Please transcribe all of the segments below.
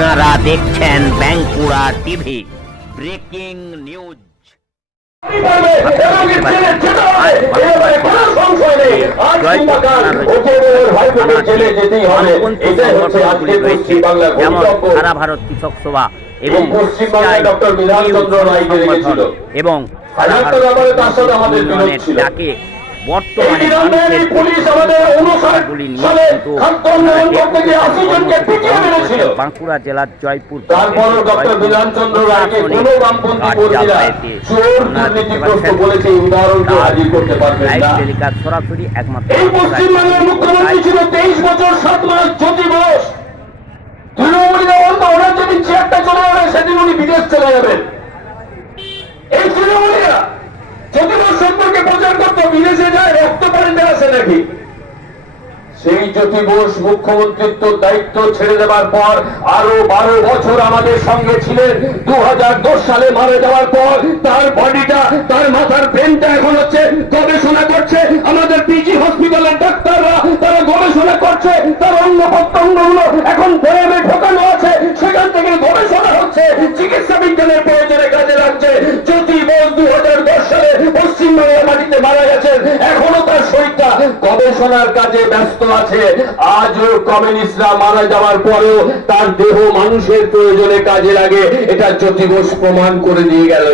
আপনারা দেখছেন Bankura TV breaking news. যেমন সারা ভারত কৃষক সভা এবং এবং ডাকে বর্তমানে বাঁকুড়া জেলার জয়পুর সরাসরি একমাত্র চেয়ারটা চলে যাবে সেদিন উনি বিদেশ চলে যাবেন। এই তৃণমূলীরা জ্যোতিবাস সম্পর্কে প্রচার করতো বিদেশে যায় রক্ত পানি বেড়াছে নাকি। সেই জ্যোতি বোস মুখ্যমন্ত্রিত্ব দায়িত্ব ছেড়ে দেওয়ার পর আরো 12 বছর আমাদের সঙ্গে ছিলেন। 2010 সালে মারা যাওয়ার পর তার বডিটা, তার মাথার ব্রেনটা এখন হচ্ছে গবেষণা করছে। আমাদের পিজি হসপিটালের ডাক্তাররা তারা গবেষণা করছে, তার অঙ্গ প্রত্যঙ্গগুলো এখন বয়ামে ঢোকানো আছে, সেখান থেকে গবেষণা হচ্ছে, চিকিৎসা বিজ্ঞানের প্রয়োজনে কাজে লাগছে। জ্যোতি বোস 2010 সালে পশ্চিমবঙ্গের মাটিতে মারা গেছেন, এখনো তার শরীরটা গবেষণার কাজে ব্যস্ত আছে। আজও কমিউনিস্টরা মারা যাওয়ার পরেও তার দেহ মানুষের প্রয়োজনে কাজে লাগে, এটা জ্যোতি বোস প্রমাণ করে দিয়ে গেল।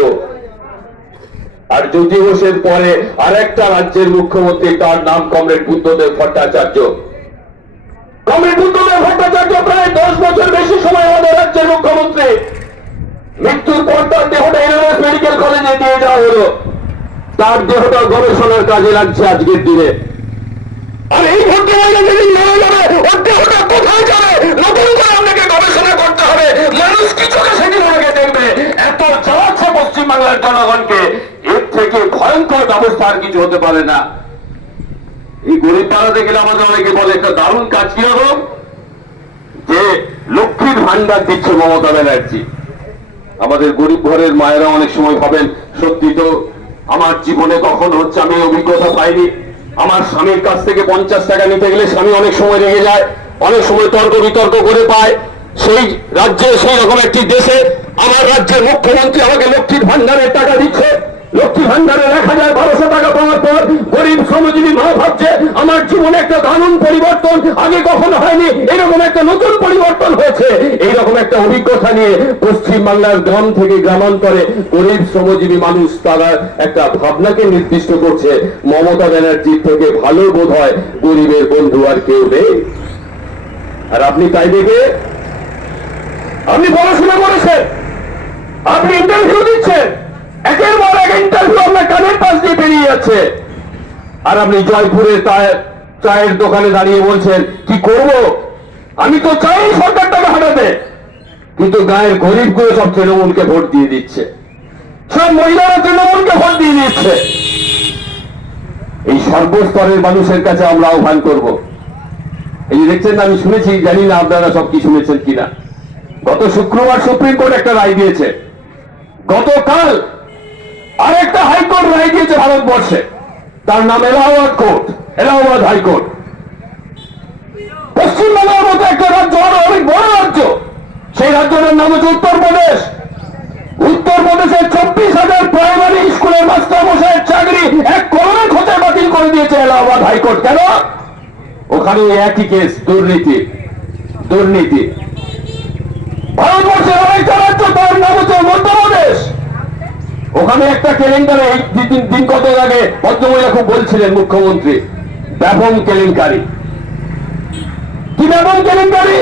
আর জ্যোতি বোসের পরে আরেকটা রাজ্যের মুখ্যমন্ত্রী, তার নাম কমরেড বুদ্ধদেব ভট্টাচার্য। কমরেড বুদ্ধদেব ভট্টাচার্য প্রায় 10 বছর বেশি সময় আমাদের রাজ্যের মুখ্যমন্ত্রী। মৃত্যুর পর তার দেহটা এনএমএস মেডিকেল কলেজে দিয়ে যাওয়া হলো, তার দেহটা গবেষণার কাজে লাগছে আজকের দিনে। আর এই ভদ্রমহিলা যেদিন মারা যাবে, ওর দেহটা কোথায় যাবে? নতুন করে আপনাকে গবেষণা করতে হবে, মানুষ কি চোখে সেদিন ওনাকে দেখবে। এত চালাচ্ছে পশ্চিমবাংলার জনগণকে, এর থেকে ভয়ঙ্কর ব্যবস্থা আর কিছু হতে পারে না। এই গরিব পাড়াতে গেলে আমাদের অনেকে বলে একটা দারুণ কাজ কি হলো, যে লক্ষ্মীর ভান্ডার দিচ্ছে মমতা ব্যানার্জি। আমাদের গরিব ঘরের মায়েরা অনেক সময় ভাবেন, সত্যি তো আমার জীবনে কখনো হচ্ছে আমি অভিজ্ঞতা পাইনি। আমার স্বামীর কাছ থেকে 50 টাকা নিতে গেলে স্বামী অনেক সময় রেগে যায়, অনেক সময় তর্ক বিতর্ক করে পায়। সেই রাজ্যে, সেই রকম একটি দেশে আমার রাজ্যের মুখ্যমন্ত্রী আমাকে লক্ষ্মীর ভান্ডারের টাকা দিচ্ছে। লক্ষ্মী ভান্ডারে 1000-1200 টাকা পাওয়ার পর গরিব শ্রমজীবী মা ভাবছে আমার জীবনে একটা দারুণ পরিবর্তন, আগে কখনো হয়নি, এরকম একটা নতুন পরিবর্তন হয়েছে। এইরকম একটা অভিজ্ঞতা নিয়ে পশ্চিমবাংলার গ্রাম থেকে গ্রামান্তরে গরিব শ্রমজীবী মানুষ তারা একটা ভাবনাকে নির্দিষ্ট করছে, মমতা ব্যানার্জির থেকে ভালো বোধ হয় গরিবের বন্ধু আর কেউ নেই। আর আপনি তাই দেখে আপনি পড়াশোনা করেছেন, আপনি ইন্টারভিউ দিচ্ছেন, একের পর এক ইন্টারভিউ আপনার কানের পাশ দিয়ে বেরিয়ে যাচ্ছে। আর আপনি জয়পুরের চায়ের দোকানে দাঁড়িয়ে বলছেন কি করব, আমি তো চাই সরকারটাকে হাঁটাতে, কিন্তু গায়ের গরিবগুলো সব তৃণমূলকে ভোট দিয়ে দিচ্ছে, সব মহিলারা তৃণমূলকে ভোট দিয়ে দিচ্ছে। এই সর্বস্তরের মানুষের কাছে আমরা আহ্বান করব। এই যে দেখছেন, আমি শুনেছি, জানি না আপনারা সব কি শুনেছেন কিনা, গত শুক্রবার সুপ্রিম কোর্ট একটা রায় দিয়েছে, গতকাল আরেকটা হাইকোর্ট রায় দিয়েছে ভারতবর্ষে, তার নাম এলাহাবাদ কোর্ট, এলাহাবাদ হাইকোর্ট। পশ্চিমবঙ্গের মতো একটা রাজ্য, আরো অনেক বড় রাজ্য, সেই রাজ্যটার নাম হচ্ছে উত্তরপ্রদেশ। উত্তরপ্রদেশের 24,000 প্রাইমারি স্কুলের মাস্টার মশাইয়ের চাকরি 1 করোড়ের খোঁজে বাতিল করে দিয়েছে এলাহাবাদ হাইকোর্ট। কেন? ওখানে একই কেস, দুর্নীতি। দুর্নীতি ভারতবর্ষের আরেকটা রাজ্য, তার নাম হচ্ছে মধ্যপ্রদেশ। ওখানে একটা কেলেঙ্কারি, দিন কত আগে ভদ্রমহিলা খুব বলছিলেন মুখ্যমন্ত্রী, ব্যাপক কেলেঙ্কারি। কি ব্যাপক কেলেঙ্কারি?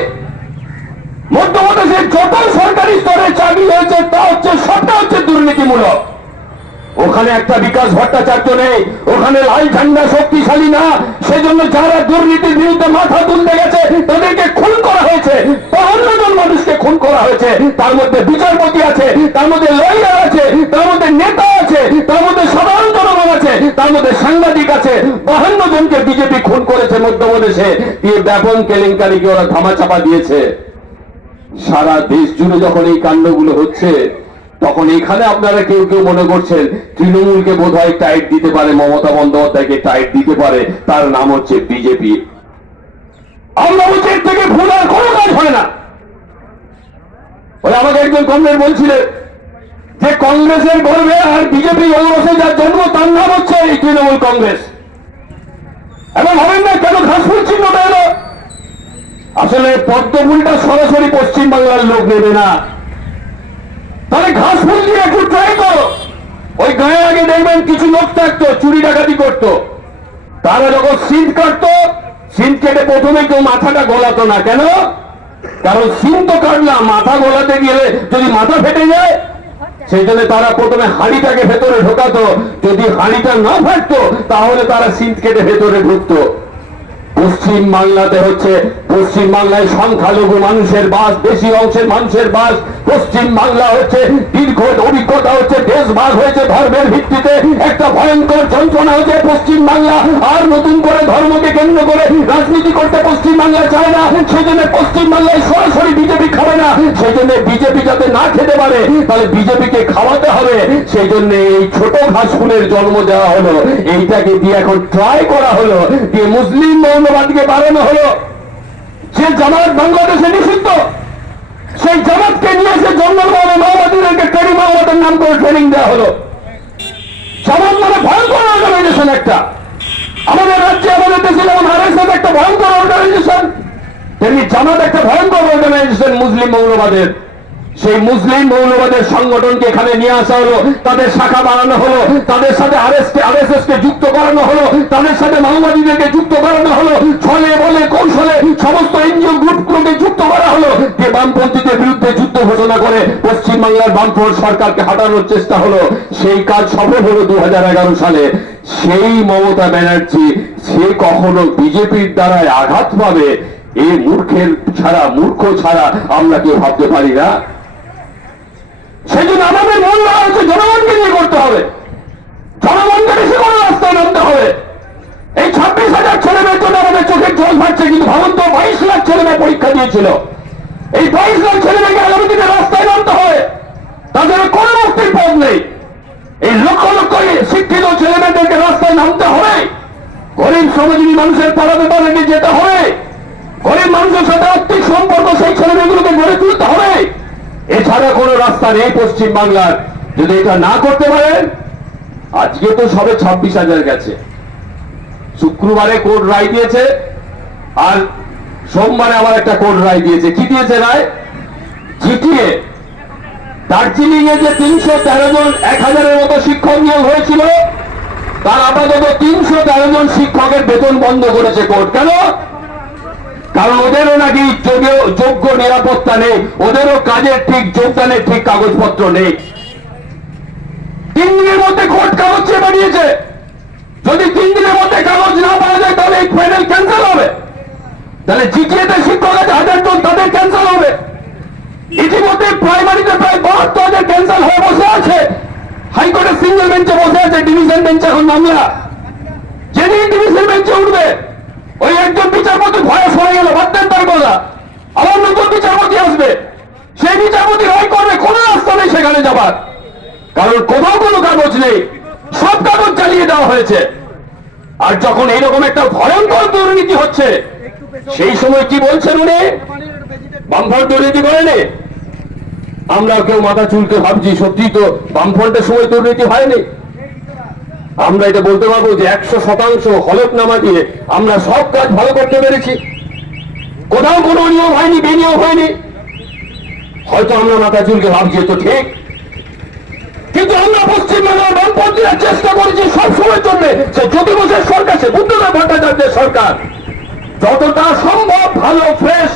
মধ্যপ্রদেশের যত সরকারি স্তরে চাকরি হয়েছে তা হচ্ছে সবটা হচ্ছে দুর্নীতিমূলক। ওখানে একটা বিকাশ ভট্টাচার্য নেই, ওখানে লাল ঝান্ডা শক্তিশালী না, সেজন্য যারা দুর্নীতির বিরুদ্ধে মাথা তুলতে গেছে তাদেরকে খুন করা হয়েছে। 52 জন মানুষকে খুন করা হয়েছে, তার মধ্যে বিচারপতি আছে, তার মধ্যে লয়ার আছে, তার মধ্যে নেতা আছে, তার মধ্যে সাধারণ জনগণ আছে, তার মধ্যে সাংবাদিক আছে। 52 জনকে বিজেপি খুন করেছে মধ্যপ্রদেশে, দিয়ে ব্যাপক কেলেঙ্কারিকে ওরা ধামাচাপা দিয়েছে। সারা দেশ জুড়ে যখন এই কাণ্ডগুলো হচ্ছে, তখন এখানে আপনারা কেউ কেউ মনে করছেন তৃণমূলকে বোধহয় টাইট দিতে পারে, মমতা বন্দ্যোপাধ্যায়কে টাইট দিতে পারে, তার নাম হচ্ছে বিজেপি। আমরা বলছি এর থেকে ভুল আর কোনো কাজ হয় না। ওই আমাকে একজন কংগ্রেস বলছিলেন যে কংগ্রেসের গর্বে আর বিজেপি ঔরসে যার জন্ম তার নাম হচ্ছে এই তৃণমূল কংগ্রেস। এবং হবেন না কেন ঘাসফুল চিহ্নটা এলো? আসলে পদ্মফুলটা সরাসরি পশ্চিমবাংলার লোক নেবে না, তাহলে ঘাসফুল দিয়ে একটু ট্রাই করো। ওই গায়ে আগে দেখবেন কিছু লোক থাকতো চুরি ডাকাতি করতো, তারা যখন সিঁধ কাটতো, সিঁধ কেটে প্রথমে কেউ মাথাটা গলাতো না। কেন? কারণ সিঁধ তো কাটলাম, মাথা গলাতে গেলে যদি মাথা ফেটে যায়, সেই জন্য তারা প্রথমে হাঁড়িটাকে ভেতরে ঢোকাতো। যদি হাঁড়িটা না ফাটতো তাহলে তারা সিঁধ কেটে ভেতরে ঢুকতো। পশ্চিম বাংলাতে হচ্ছে, পশ্চিম বাংলায় সংখ্যালঘু মানুষের বাস, বেশি অংশের মানুষের বাস। পশ্চিম বাংলা হচ্ছে দীর্ঘ অভিজ্ঞতা হচ্ছে, দেশভাগ হয়েছে ধর্মের ভিত্তিতে, একটা ভয়ঙ্কর যন্ত্রণা হচ্ছে পশ্চিম বাংলা। আর নতুন করে ধর্মকে কেন্দ্র করে রাজনীতি করতে পশ্চিম বাংলা চায় না, সেই জন্য পশ্চিম বাংলায় সরাসরি বিজেপি খাবে না। সেই জন্য বিজেপি যাতে না খেতে পারে, তাহলে বিজেপিকে খাওয়াতে হবে। সেই জন্য এই ছোট ঘাসফুলের জন্ম দেওয়া হলো, এইটাকে দিয়ে এখন ট্রাই করা হলো, দিয়ে মুসলিম মৌলবাদকে বাড়ানো হলো। যে জামাত বাংলাদেশে নিষিদ্ধ, সেই জামাতকে নিয়ে এসে জঙ্গলমহলে মাওবাদীদেরকে ট্রেনিং, মাওবাদের নাম করে ট্রেনিং দেওয়া হলো। জামাত মানে ভয়ঙ্কর অর্গানাইজেশন একটা। আমাদের রাজ্যে, আমাদের দেশে যেমন আরএসএস একটা ভয়ঙ্কর অর্গানাইজেশন, তেমনি জামাত একটা ভয়ঙ্কর অর্গানাইজেশন মুসলিম মৌলবাদের। সেই মুসলিম মৌলবাদের সংগঠনকে এখানে নিয়ে আসা হলো, তাদের শাখা বাড়ানো হলো, তাদের সাথে আরএসএস কে যুক্ত করানো হলো, তাদের সাথে মাওবাদীদেরকে যুক্ত করানো হলো, ছলে বলে কৌশলে সমস্ত এনজিও গ্রুপগুলোকে যুক্ত করা হলো, যে বামপন্থীদের বিরুদ্ধে যুদ্ধ ঘোষণা করে পশ্চিমবাংলার বামফ্রন্ট সরকারকে হাঁটানোর চেষ্টা হলো। সেই কাজ সফল হলো 2011 সালে। সেই মমতা ব্যানার্জি, সে কখনো বিজেপির দ্বারায় আঘাত পাবে এই মূর্খ ছাড়া আমরা কেউ ভাবতে পারি না। সেই জন্য আমাদের মূল্য হচ্ছে জনগণকে নিয়ে করতে হবে, জনগণকে বেশি করে রাস্তায় নামতে হবে। এই 26,000 ছেলে মেয়ের জন্য আমাদের চোখের জল ভাসছে, কিন্তু ভাবুন তো 22 লাখ ছেলে মেয়ে পরীক্ষা দিয়েছিল। এই 22 লাখ ছেলে মেয়েকে আগামী দিনে রাস্তায় নামতে হবে, তাদের কোনো মুক্তির পথ নেই। এই লক্ষ লক্ষ শিক্ষিত ছেলে মেয়েদেরকে রাস্তায় নামতে হবে, গরিব শ্রমজীবী মানুষের পাড়াতে তাদেরকে যেতে হবে, গরিব মানুষের সাথে আর্থিক সম্পর্ক সেই ছেলে মেয়েগুলোকে গড়ে তুলতে হবে। এছাড়া কোনো রাস্তা নেই পশ্চিম বাংলার। যদি এটা না করতে পারেন, আজকে তো সবে 26,000 গেছে, শুক্রবারে কোর্ট রায় দিয়েছে, আর সোমবারে আবার একটা কোর্ট রায় দিয়েছে। কি দিয়েছে রায়? জিটিএ দার্জিলিং এ যে 313 জন 1000-এর মতো শিক্ষক নিয়োগ হয়েছিল, তার আপাতত 313 জন শিক্ষকের বেতন বন্ধ করেছে কোর্ট। কেন? কারণ ওদেরও নাকি যোগ্য নিরাপত্তা নেই, ওদেরও কাজের ঠিক যোগদানের ঠিক কাগজপত্র নেই। 3 দিনের মধ্যে কোর্ট কাগজ চেয়ে বানিয়েছে। যদি 3 দিনের মধ্যে কাগজ না পাওয়া যায়, তাহলে এই ফাইনাল ক্যান্সেল হবে। তাহলে জিটিএতে শিক্ষক আছে 1000 জন, তাদের ক্যান্সেল হবে। ইতিমধ্যে প্রাইমারিতে প্রায় 72,000 ক্যান্সেল হয়ে বসে আছে। হাইকোর্টের সিঙ্গেল বেঞ্চে বসে আছে, ডিভিশন বেঞ্চে এখন মামলা। যেদিন ডিভিশন বেঞ্চে উঠবে, ওই একজন বিচারপতি ভয়ে সরে গেল, বাদ তার কথা, আবার নতুন বিচারপতি আসবে, সেই বিচারপতি রায় করবে, কোনো রাস্তা নেই সেখানে যাবার। কারণ কোথাও কোনো কাগজ নেই, সব কাগজ চালিয়ে দেওয়া হয়েছে। আর যখন এইরকম একটা ভয়ঙ্কর দুর্নীতি হচ্ছে, সেই সময় কি বলছেন উনি? বামফ্রন্ট দুর্নীতি করেনি। আমরা কেউ মাথা চুলকে ভাবছি, সত্যি তো বামফ্রন্টের সময় দুর্নীতি হয়নি। আমরা এটা বলতে পারবো যে 100% হলফনামা দিয়ে আমরা সব কাজ ভালো করতে পেরেছি, কোথাও কোনো নিয়ম হয়নি, বেনিয়ম হয়নি। হয়তো আমরা মাথা চুলকে ভাবছি তো ঠিক, কিন্তু আমরা পশ্চিমবঙ্গের বামপন্থীরা চেষ্টা করেছি সব সময়ের জন্য, সে জ্যোতি বসুর সরকার, সে বুদ্ধদেব ভট্টাচার্যের সরকার, যতটা সম্ভব ভালো ফ্রেশ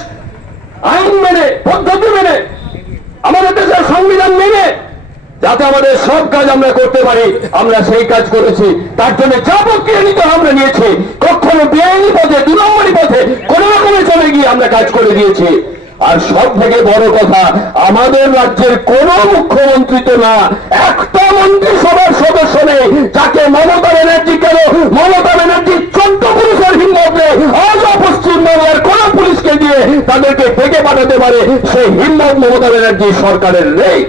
আইন মেনে, পদ্ধতি মেনে, আমাদের দেশের সংবিধান মেনে, যাতে আমাদের সব কাজ আমরা করতে পারি, আমরা সেই কাজ করেছি। তার জন্য যা প্রক্রিয়া নিতে আমরা নিয়েছি, কখনো বেআইনি পথে, 2 নম্বরই পথে কোন রকমে চলে গিয়ে আমরা কাজ করে দিয়েছি। আর সব থেকে বড় কথা, আমাদের রাজ্যের কোন মুখ্যমন্ত্রী তো না, একটা মন্ত্রিসভার সদস্য নেই যাকে মমতা ব্যানার্জি, কেন মমতা ব্যানার্জি 14 পুলিশের হিম্মত নেই, আজও পশ্চিমবঙ্গের কোন পুলিশকে দিয়ে তাদেরকে ডেকে পাঠাতে পারে সেই হিম্মত মমতা ব্যানার্জি সরকারের নেই।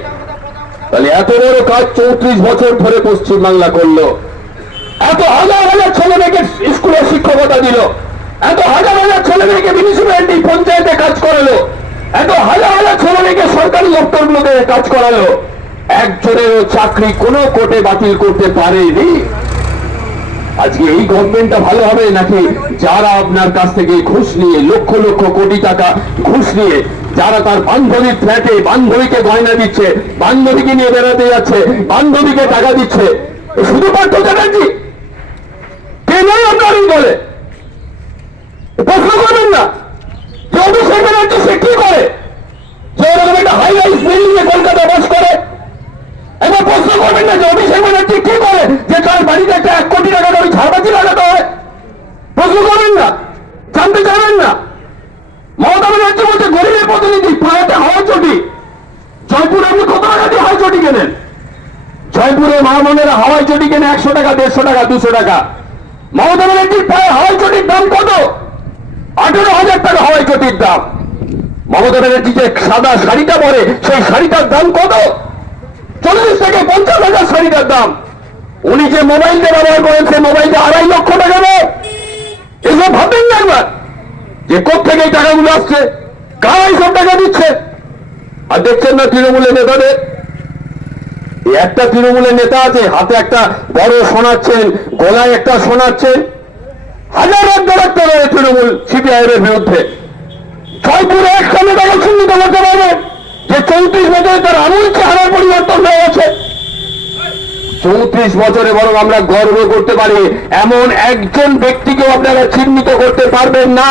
তাহলে এত বড় কাজ 34 বছর ধরে পশ্চিমবাংলা করলো, এত হাজার হাজার ছেলে মেয়েকে স্কুলে শিক্ষকতা দিল, এত হাজার হাজার ছেলে মেয়েকে মিউনিসিপ্যালিটি পঞ্চায়েতে কাজ করালো, এত হাজার হাজার শ্রমিককে সরকারি দপ্তরগুলোতে কাজ করালো, একজনেরও চাকরি কোনো কোর্টে বাতিল করতে পারেনি। আজকে এই গভর্নমেন্টটা ভালো হবে নাকি যারা আপনার কাছ থেকে ঘুষ নিয়ে লক্ষ লক্ষ কোটি টাকা ঘুষ নিয়ে, যারা তার বান্ধবীর ফ্ল্যাটে বান্ধবীকে গয়না দিচ্ছে, বান্ধবীকে নিয়ে বেড়াতে যাচ্ছে, বান্ধবীকে টাকা দিচ্ছে, শুধু পার্থ চ্যাটার্জি কে নয় আপনার এই দলে? প্রশ্ন করবেন না যে অভিষেক ব্যানার্জি সে কি করে, যে ওরকম একটা হাই রাইস বিল্ডিং এ কলকাতা বাস করে? এবার প্রশ্ন করবেন না যে অভিষেক ব্যানার্জি কি করে, যে তার বাড়িতে একটা 1 কোটি টাকা দামি ঝাড়বাতি লাগাতে হয়? প্রশ্ন করবেন না, জানতে চাইবেন না? মমতা ব্যানার্জি বলছে গরিবের প্রতিনিধি, পাড়াতে হাওয়াই চটি। জয়পুরে আপনি কত টাকা দিয়ে হাওয়াই চটি কেনেন? জয়পুরে মা বোনেরা হাওয়াই চটি কেনে 100 টাকা, 150 টাকা, 200 টাকা। মমতা ব্যানার্জির পায়ে হাওয়াই চটির দাম কত? 18,000 টাকা হাওয়াই চটির দাম। মমতা ব্যানার্জি যে সাদা শাড়িটা পরে সেই শাড়িটার দাম কত? 40 থেকে 50,000 শাড়িটার দাম। উনি যে মোবাইলটা ব্যবহার করেন সেই মোবাইলটা 2.5 লক্ষ টাকা নেয়। এসব ভাববেন না একবার যে কোথেকে এই টাকাগুলো আসছে, কারা এইসব টাকা দিচ্ছে? আর দেখছেন না তৃণমূলের নেতাদের, একটা তৃণমূলের নেতা আছে, হাতে একটা বড় শোনাচ্ছেন, গলায় একটা শোনাচ্ছেন, হাজার রাখতে পারে তৃণমূল সিপিআইএম এর বিরুদ্ধে। জয়পুরে একটা নেতাকে চিহ্নিত করতে পারবে যে 34 বছরে তার আমূল চেহারার পরিবর্তন হয়ে গেছে। 34 বছরে বরং আমরা গর্ব করতে পারি এমন একজন ব্যক্তিকেও আপনারা চিহ্নিত করতে পারবেন না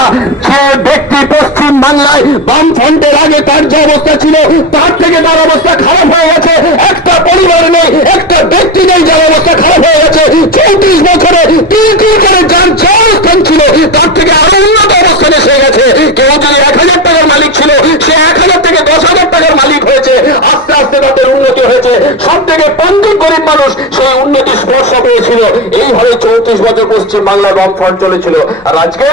যে ব্যক্তি পশ্চিম বাংলায় বামফ্রন্টের আগে তার যে অবস্থা ছিল তার থেকে তার অবস্থা খারাপ হয়ে গেছে। একটা পরিবার নেই, একটা ব্যক্তি নেই যার অবস্থা খারাপ হয়ে গেছে। 34 বছরে তিল করে যার যে অবস্থান ছিল তার থেকে আরো উন্নত অবস্থানে এসে গেছে। কেউ যদি 1,000 টাকার মালিক ছিল সে 1,000 থেকে 10,000 টাকার মালিক হয়েছে। আস্তে আস্তে তাদের উন্নতি হয়েছে। সব থেকে পঞ্জিক গরিব মানুষ সেই উন্নতি স্পর্শ পেয়েছিল। এইভাবে 34 বছর পশ্চিম বাংলার বামফ্রন্ট চলেছিল। আর আজকে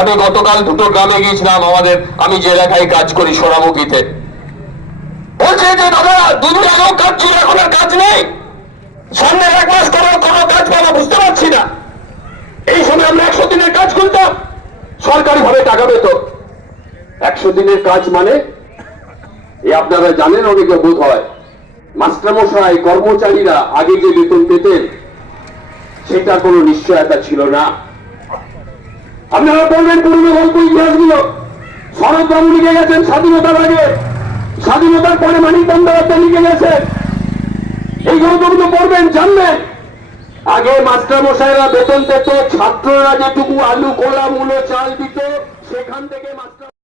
আমি গতকাল 2টো গ্রামে গিয়েছিলাম, আমি যে এলাকায় কাজ করি সোনামুখীতে, বলছে যে দাদা 2 দিন আগেও কাজ ছিল, এখন আর কাজ নেই, সামনে 1 মাস কোনো কাজ পাবো বুঝতে পারছি না। এই সময় আমরা 100 দিনের কাজ করতাম, সরকারি ভাবে টাকা পেত। 100 দিনের কাজ মানে আপনারা জানেন, অনেকে বোধ হয় মাস্টারমশাই কর্মচারীরা আগে যে বেতন পেতেন সেটা কোনো নিশ্চয়তা ছিল না। আপনারা বলবেন পুরনো গল্প ইতিহাসগুলো, শরৎবাবু লিখে গেছেন স্বাধীনতার আগে, স্বাধীনতার পরে মানিক বন্দ্যোপাধ্যায় লিখে গেছেন, এই গল্পগুলো পড়বেন, জানবেন। আগে মাস্টারমশাইরা বেতন পেত, ছাত্ররা যেটুকু আলু, কলা, মূলো, চাল দিত সেখান থেকে মাস্টার